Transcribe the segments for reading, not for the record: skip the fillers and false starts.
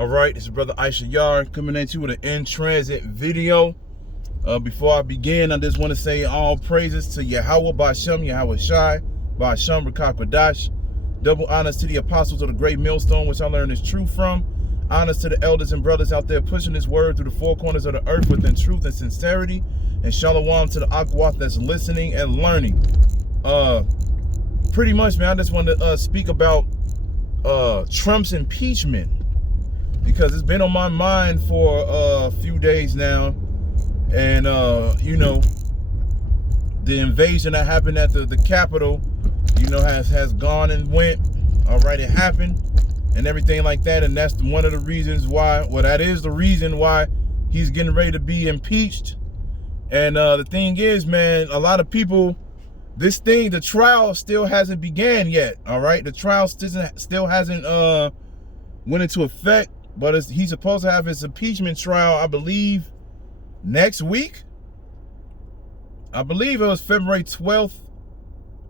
All right, it's your brother Issachar coming at you with an in-transit video. Before I begin, I just want to say all praises to Yahweh Ba'Shem, Yahweh Shai, Ba'Shem Rakakwadash. Double honors to the apostles of the great millstone, which I learned is truth from. Honors to the elders and brothers out there pushing this word through the four corners of the earth within truth and sincerity. And shalom to the Akwath that's listening and learning. Pretty much, man, I just wanted to speak about Trump's impeachment, because it's been on my mind for a few days now. And you know, the invasion that happened at the Capitol, you know, has gone and went. All right, it happened and everything like that. And that's one of the reasons why, well, that is the reason why he's getting ready to be impeached. And the thing is, man, a lot of people, the trial still hasn't began yet. All right, the trial still hasn't went into effect, but he's supposed to have his impeachment trial, I believe, next week. I believe it was February 12th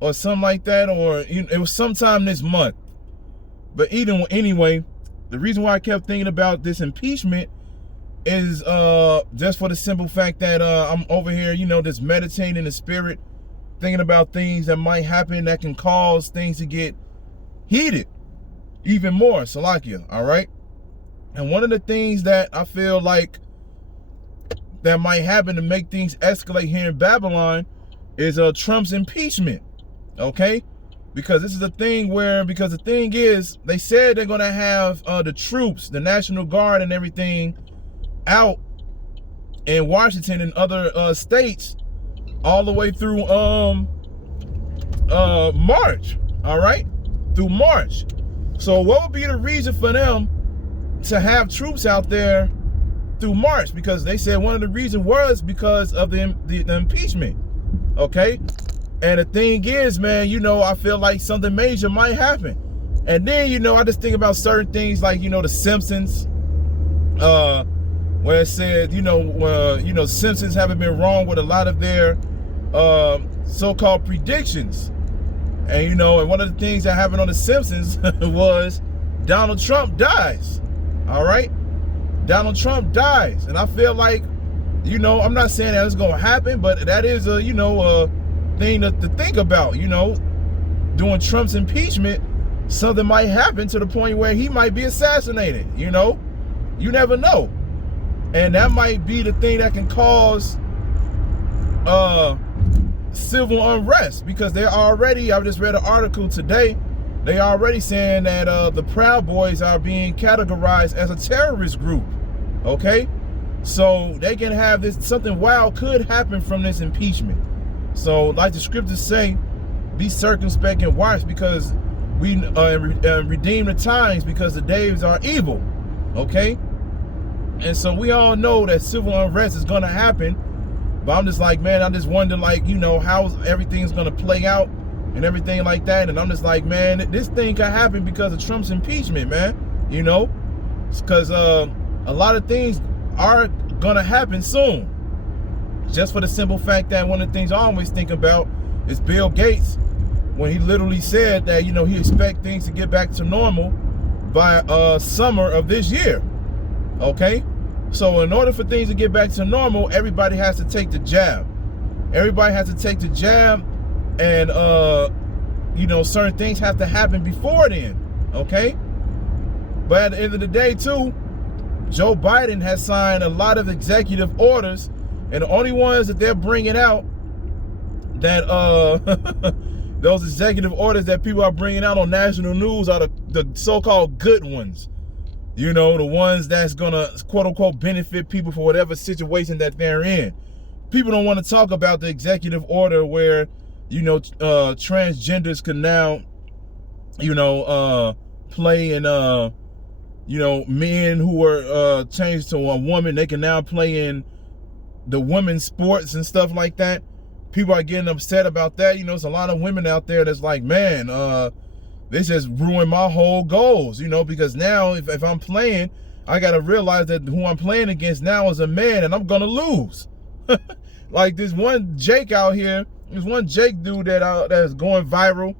or something like that, or it was sometime this month. But anyway, the reason why I kept thinking about this impeachment is just for the simple fact that I'm over here, you know, just meditating in the spirit, thinking about things that might happen that can cause things to get heated even more. Salakia, all right? And one of the things that I feel like that might happen to make things escalate here in Babylon is Trump's impeachment, okay? Because this is a thing where, because the thing is, they said they're going to have the troops, the National Guard and everything out in Washington and other states all the way through March, all right? Through March. So what would be the reason for them to have troops out there through March? Because they said one of the reasons was because of the impeachment, okay? And the thing is, man, you know, I feel like something major might happen. And then, you know, I just think about certain things like, you know, the Simpsons, where it said, you know, Simpsons haven't been wrong with a lot of their so-called predictions. And, you know, and one of the things that happened on the Simpsons was Donald Trump dies. All right, Donald Trump dies, and I feel like, you know, I'm not saying that it's gonna happen, but that is a, you know, a thing to think about. You know, during Trump's impeachment, something might happen to the point where he might be assassinated. You know, you never know, and that might be the thing that can cause civil unrest, because they're already, I just read an article today, they already saying that the Proud Boys are being categorized as a terrorist group, okay? So they can have this, something wild could happen from this impeachment. So like the scriptures say, be circumspect and watch, because we redeem the times, because the days are evil, okay? And so we all know that civil unrest is gonna happen, but I'm just like, man, I just wonder, like, you know, how everything's gonna play out and everything like that. And I'm just like, man, this thing could happen because of Trump's impeachment, man. You know, because a lot of things are gonna happen soon. Just for the simple fact that one of the things I always think about is Bill Gates, when he literally said that, you know, he expect things to get back to normal by summer of this year. Okay, so in order for things to get back to normal, everybody has to take the jab. Everybody has to take the jab. And, you know, certain things have to happen before then, okay? But at the end of the day, too, Joe Biden has signed a lot of executive orders, and the only ones that they're bringing out that, those executive orders that people are bringing out on national news are the so-called good ones. You know, the ones that's gonna, quote-unquote, benefit people for whatever situation that they're in. People don't want to talk about the executive order where, you know, transgenders can now, you know, play in, you know, men who were changed to a woman, they can now play in the women's sports and stuff like that. People are getting upset about that. You know, there's a lot of women out there that's like, man, this just ruined my whole goals, you know, because now if I'm playing, I got to realize that who I'm playing against now is a man, and I'm going to lose. Like this one Jake out here, there's one Jake dude that is going viral.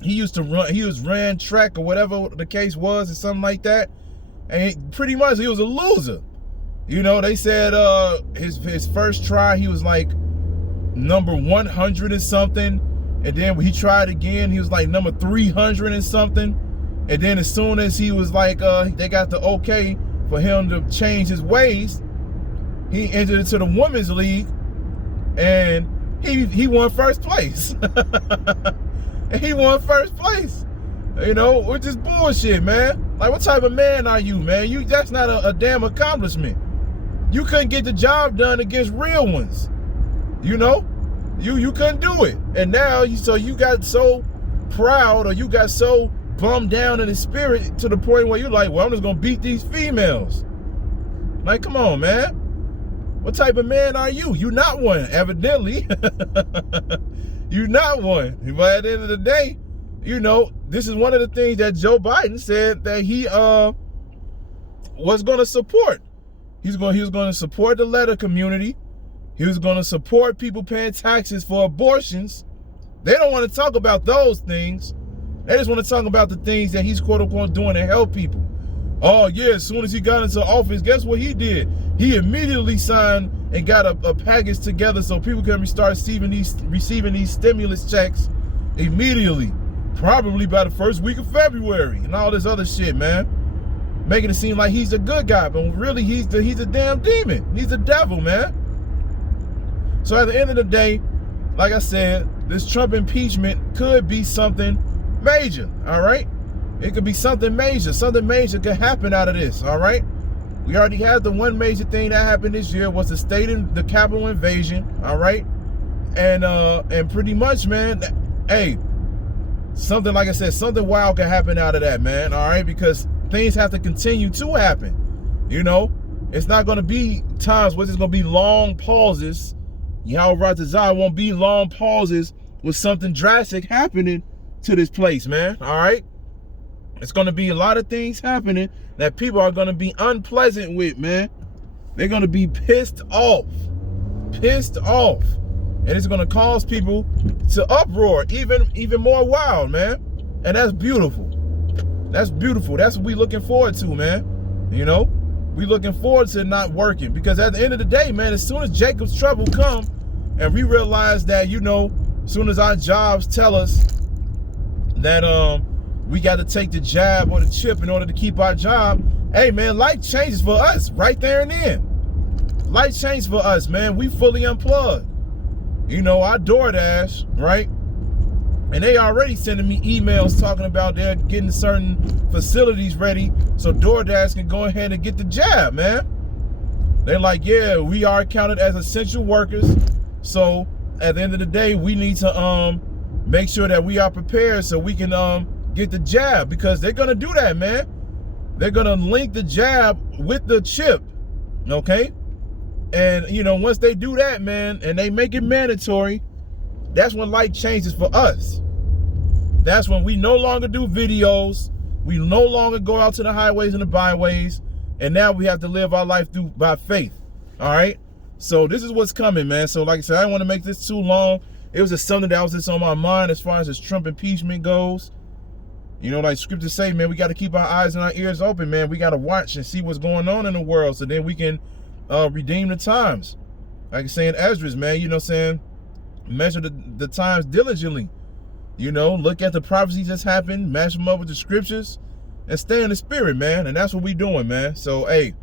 He used to run, ran track or whatever the case was or something like that. And pretty much he was a loser. You know, they said his first try, he was like number 100 and something. And then when he tried again, he was like number 300 and something. And then as soon as he was like, they got the okay for him to change his ways, he entered into the women's league and he won first place. And he won first place. You know, which is bullshit, man. Like, what type of man are you, man? That's not a damn accomplishment. You couldn't get the job done against real ones. You know? You couldn't do it. And now, so you got so proud, or you got so bummed down in the spirit to the point where you're like, well, I'm just going to beat these females. Like, come on, man. What type of man are you? You're not one, evidently. You're not one. But at the end of the day, you know, this is one of the things that Joe Biden said that he was going to support. He was going to support the letter community. He was going to support people paying taxes for abortions. They don't want to talk about those things. They just want to talk about the things that he's quote unquote doing to help people. Oh yeah, as soon as he got into office, guess what he did? He immediately signed and got a package together so people can start receiving these stimulus checks immediately. Probably by the first week of February and all this other shit, man. Making it seem like he's a good guy, but really he's a damn demon. He's a devil, man. So at the end of the day, like I said, this Trump impeachment could be something major, all right? It could be something major. Something major could happen out of this, all right? We already had the one major thing that happened this year was the Capitol invasion, all right? And pretty much, man, hey, something, like I said, something wild can happen out of that, man, all right? Because things have to continue to happen, you know? It's not going to be times where there's going to be long pauses. Yahweh Ratazah won't be long pauses with something drastic happening to this place, man, all right? It's going to be a lot of things happening that people are going to be unpleasant with, man. They're going to be pissed off. Pissed off. And it's going to cause people to uproar even more wild, man. And that's beautiful. That's beautiful. That's what we're looking forward to, man. You know? We're looking forward to not working. Because at the end of the day, man, as soon as Jacob's trouble come and we realize that, you know, as soon as our jobs tell us that we got to take the jab or the chip in order to keep our job, hey, man, life changes for us right there and then. Life changes for us, man. We fully unplugged. You know, I DoorDash, right? And they already sending me emails talking about they're getting certain facilities ready so DoorDash can go ahead and get the jab, man. They're like, yeah, we are counted as essential workers. So at the end of the day, we need to make sure that we are prepared so we can get the jab, because they're going to do that, man. They're going to link the jab with the chip, okay? And, you know, once they do that, man, and they make it mandatory, that's when life changes for us. That's when we no longer do videos. We no longer go out to the highways and the byways. And now we have to live our life by faith. All right? So this is what's coming, man. So like I said, I don't want to make this too long. It was just something that was just on my mind as far as this Trump impeachment goes. You know, like scriptures say, man, we got to keep our eyes and our ears open, man. We got to watch and see what's going on in the world so then we can redeem the times. Like I say in Esdras, man, you know what I'm saying? Measure the times diligently. You know, look at the prophecies that's happened, match them up with the scriptures, and stay in the spirit, man. And that's what we doing, man. So, hey,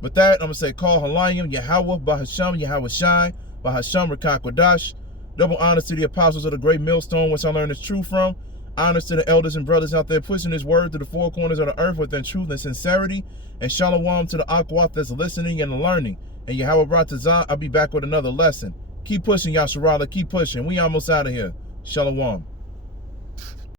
with that, I'm going to say, call Halayim, Yahweh, Bahasham, Yahweh Shai, Bahasham, Rakak Wadash. Double honors to the apostles of the great millstone, which I learned this truth from. Honors to the elders and brothers out there pushing this word to the four corners of the earth within truth and sincerity. And shalom to the Akwaf that's listening and learning. And Yahweh Ratazah, I'll be back with another lesson. Keep pushing, Yasharala. Keep pushing. We almost out of here. Shalom.